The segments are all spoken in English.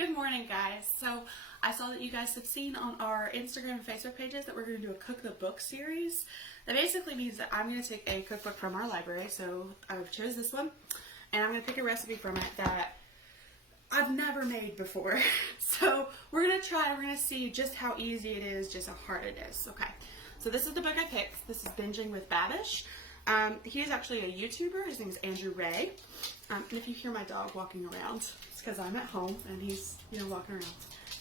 Good morning, guys. So I saw that you guys have seen on our Instagram and Facebook pages that we're going to do a cook the book series. That basically means that I'm going to take a cookbook from our library, so I chose this one, and I'm going to pick a recipe from it that I've never made before. So we're going to see just how easy it is, just how hard it is. Okay, so this is the book I picked. This is Binging with Babish. He is actually a YouTuber. His name is Andrew Ray. And if you hear my dog walking around, it's because I'm at home and he's, walking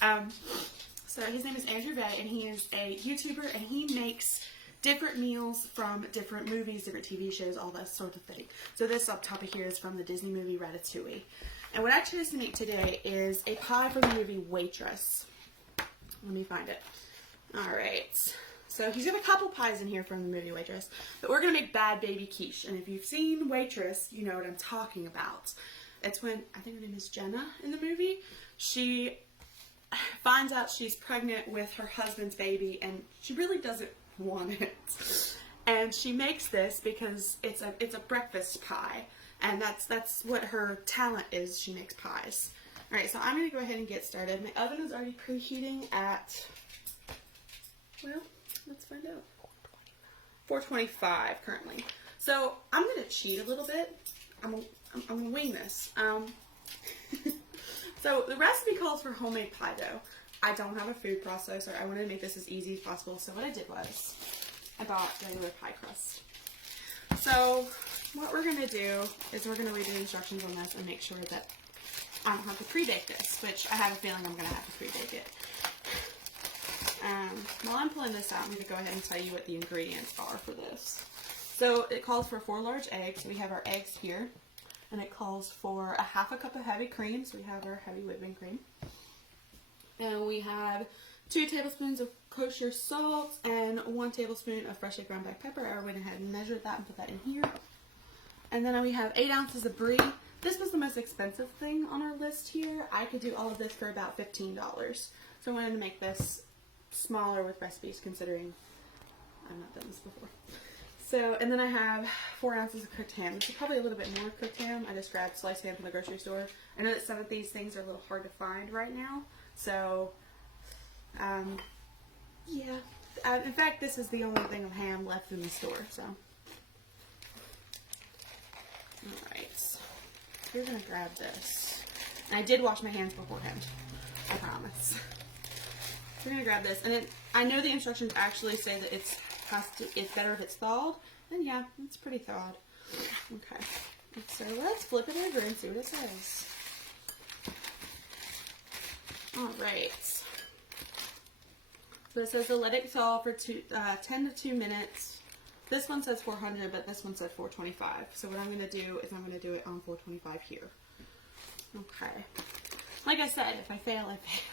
around. So his name is Andrew Ray, and he is a YouTuber, and he makes different meals from different movies, different TV shows, all that sort of thing. So this up top of here is from the Disney movie Ratatouille. And what I chose to make today is a pie from the movie Waitress. Let me find it. Alright. So he's got a couple pies in here from the movie Waitress, but we're going to make Bad Baby Quiche. And if you've seen Waitress, you know what I'm talking about. It's when, I think her name is Jenna in the movie, she finds out she's pregnant with her husband's baby, and she really doesn't want it. And she makes this because it's a breakfast pie, and that's what her talent is. She makes pies. Alright, so I'm going to go ahead and get started. My oven is already preheating at, well, let's find out. 425 currently. So I'm going to cheat a little bit. I'm going to wing this. So the recipe calls for homemade pie dough. I don't have a food processor. I wanted to make this as easy as possible. So what I did was I bought regular pie crust. So what we're going to do is we're going to read the instructions on this and make sure that I don't have to pre-bake this, which I have a feeling I'm going to have to pre-bake it. While I'm pulling this out, I'm going to go ahead and tell you what the ingredients are for this. So it calls for 4 large eggs. We have our eggs here. And it calls for a half a cup of heavy cream. So we have our heavy whipping cream. And we have 2 tablespoons of kosher salt and 1 tablespoon of freshly ground black pepper. I went ahead and measured that and put that in here. And then we have 8 ounces of brie. This was the most expensive thing on our list here. I could do all of this for about $15. So I wanted to make this smaller with recipes, considering I've not done this before. So, and then I have 4 ounces of cooked ham. This is probably a little bit more cooked ham. I just grabbed sliced ham from the grocery store. I know that some of these things are a little hard to find right now. So, yeah. In fact, this is the only thing of ham left in the store, so. Alright. So we're going to grab this. And I did wash my hands beforehand. I promise. We're going to grab this. And then I know the instructions actually say that it's better if it's thawed, and yeah, it's pretty thawed. Okay, so let's flip it over and see what it says. Alright, so it says to let it thaw for 10 to 2 minutes. This one says 400, but this one says 425. So what I'm going to do is I'm going to do it on 425 here. Okay, like I said, if I fail, I fail.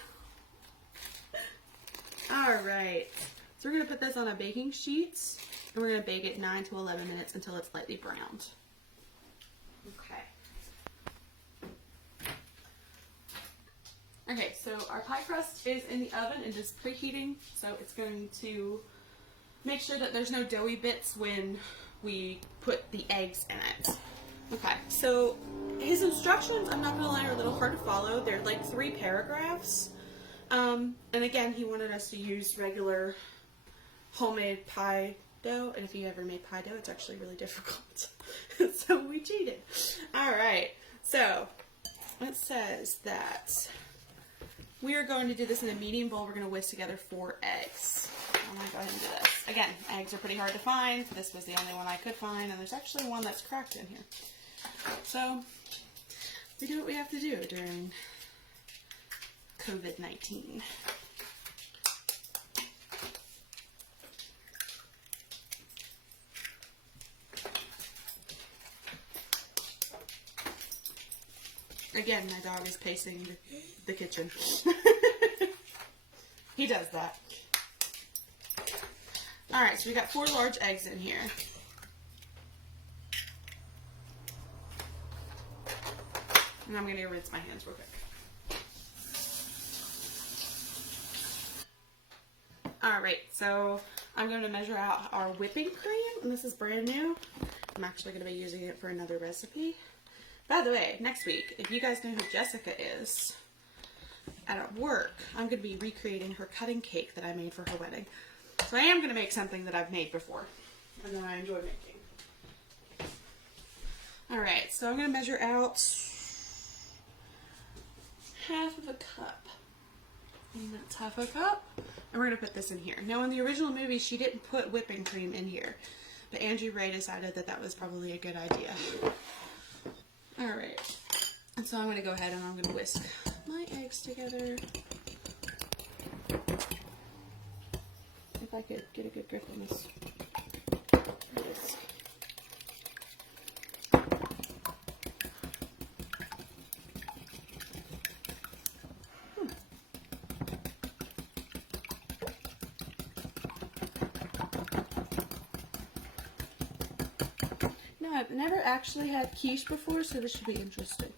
Alright. So we're going to put this on a baking sheet, and we're going to bake it 9 to 11 minutes until it's lightly browned. Okay. Okay, so our pie crust is in the oven and just preheating, so it's going to make sure that there's no doughy bits when we put the eggs in it. Okay, so his instructions, I'm not going to lie, are a little hard to follow. They're like 3 paragraphs. And again, he wanted us to use regular homemade pie dough, and if you ever made pie dough, it's actually really difficult. So we cheated. Alright, so it says that we are going to do this in a medium bowl. We're going to whisk together 4 eggs. I'm going to go ahead and do this. Again, eggs are pretty hard to find. This was the only one I could find, and there's actually one that's cracked in here. So we do what we have to do during COVID-19. Again, my dog is pacing the kitchen. He does that. Alright, so we got 4 large eggs in here. And I'm going to rinse my hands real quick. Alright, so I'm going to measure out our whipping cream, and this is brand new. I'm actually going to be using it for another recipe. By the way, next week, if you guys know who Jessica is, at work, I'm going to be recreating her cutting cake that I made for her wedding. So I am going to make something that I've made before and that I enjoy making. Alright, so I'm going to measure out half of a cup. And that's half a cup. And we're going to put this in here. Now in the original movie, she didn't put whipping cream in here. But Andrew Ray decided that that was probably a good idea. Alright. And so I'm going to go ahead and I'm going to whisk my eggs together. If I could get a good grip on this whisk. No, I've never actually had quiche before, so this should be interesting.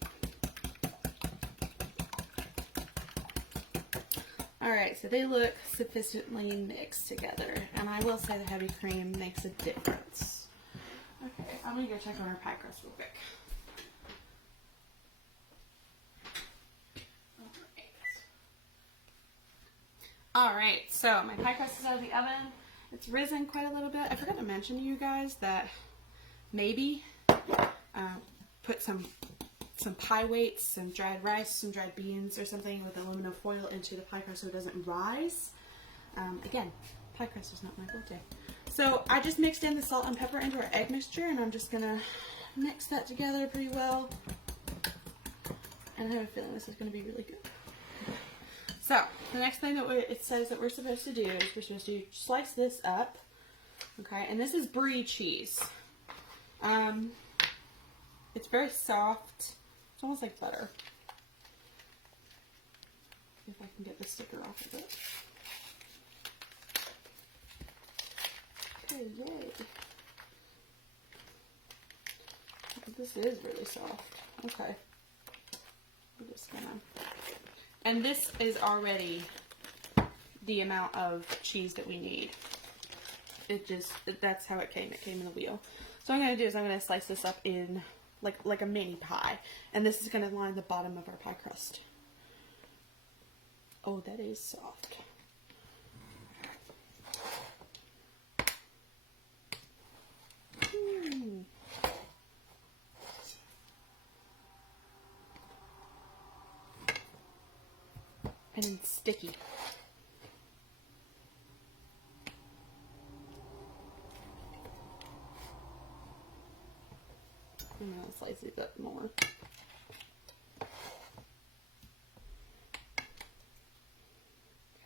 Alright, so they look sufficiently mixed together, and I will say the heavy cream makes a difference. Okay, I'm going to go check on our pie crust real quick. Alright, so my pie crust is out of the oven. It's risen quite a little bit. I forgot to mention to you guys that maybe put some pie weights, some dried rice, some dried beans or something with aluminum foil into the pie crust so it doesn't rise. Again, pie crust is not my forte. So I just mixed in the salt and pepper into our egg mixture, and I'm just going to mix that together pretty well. And I have a feeling this is going to be really good. So the next thing that it says that we're supposed to do is we're supposed to slice this up. Okay, and this is brie cheese. It's very soft. It's almost like butter. If I can get the sticker off of it. Okay, yay. This is really soft. Okay. I'm just gonna... And this is already the amount of cheese that we need. That's how it came. It came in a wheel. So what I'm going to do is I'm going to slice this up in like a mini pie. And this is going to line the bottom of our pie crust. Oh, that is soft. And it's sticky. I'm going to slice these up more.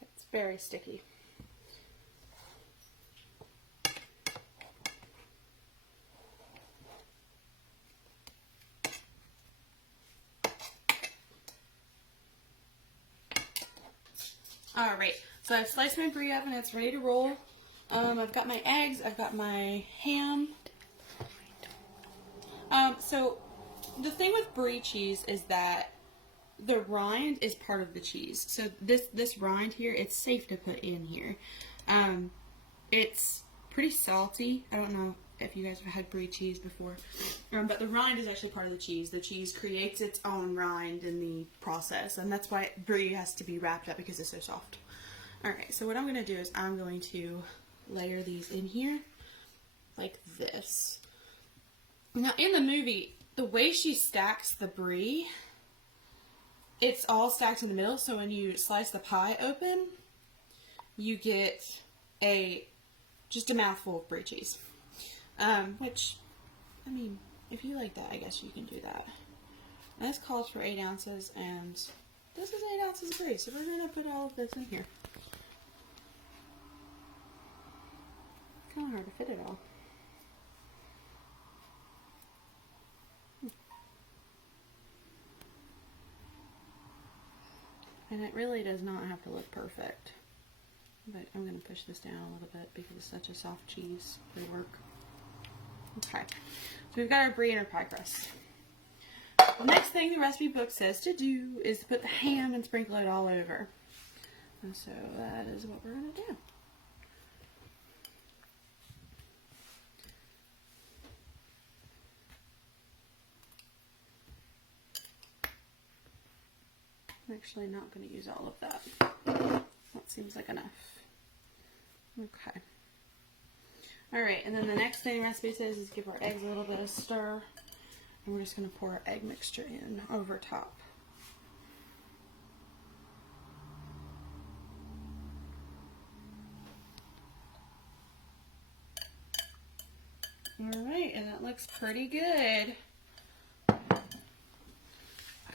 It's very sticky. Alright, so I've sliced my brie up and it's ready to roll. I've got my eggs, I've got my ham. So the thing with brie cheese is that the rind is part of the cheese. So this rind here, it's safe to put in here. It's pretty salty. I don't know if you guys have had brie cheese before. But the rind is actually part of the cheese. The cheese creates its own rind in the process. And that's why brie has to be wrapped up because it's so soft. Alright, so what I'm going to do is I'm going to layer these in here like this. Now in the movie, the way she stacks the brie, it's all stacked in the middle. So when you slice the pie open, you get just a mouthful of brie cheese. Which, I mean, if you like that, I guess you can do that. And this calls for 8 ounces, and this is 8 ounces of brie, so we're going to put all of this in here. It's kind of hard to fit it all. And it really does not have to look perfect. But I'm going to push this down a little bit because it's such a soft cheese for work. Okay, so we've got our brie and our pie crust. The next thing the recipe book says to do is to put the ham and sprinkle it all over. And so that is what we're going to do. I'm actually not going to use all of that. That seems like enough. Okay. Alright, and then the next thing the recipe says is give our eggs a little bit of stir. And we're just going to pour our egg mixture in over top. Alright, and that looks pretty good.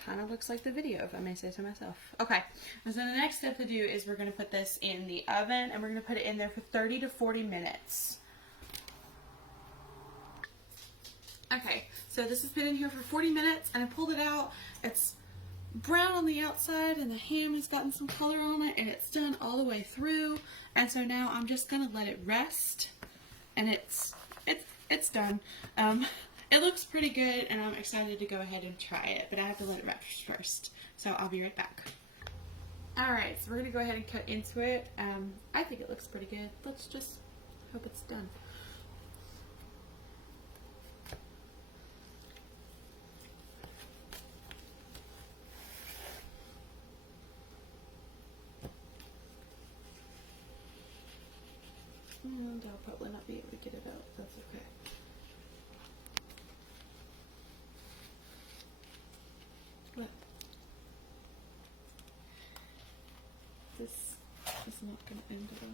Kind of looks like the video, if I may say so myself. Okay, and so the next step to do is we're going to put this in the oven, and we're going to put it in there for 30 to 40 minutes. Okay, so this has been in here for 40 minutes, and I pulled it out. It's brown on the outside, and the ham has gotten some color on it, and it's done all the way through. And so now I'm just going to let it rest, and it's done. It looks pretty good, and I'm excited to go ahead and try it, but I have to let it rest first. So I'll be right back. Alright, so we're going to go ahead and cut into it. I think it looks pretty good. Let's just hope it's done. And I'll probably not be able to get it out. That's okay. Look. This is not going to end at all.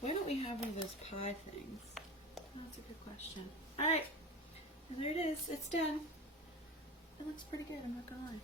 Why don't we have one of those pie things? That's a good question. Alright. And there it is. It's done. It looks pretty good, I'm not going to lie.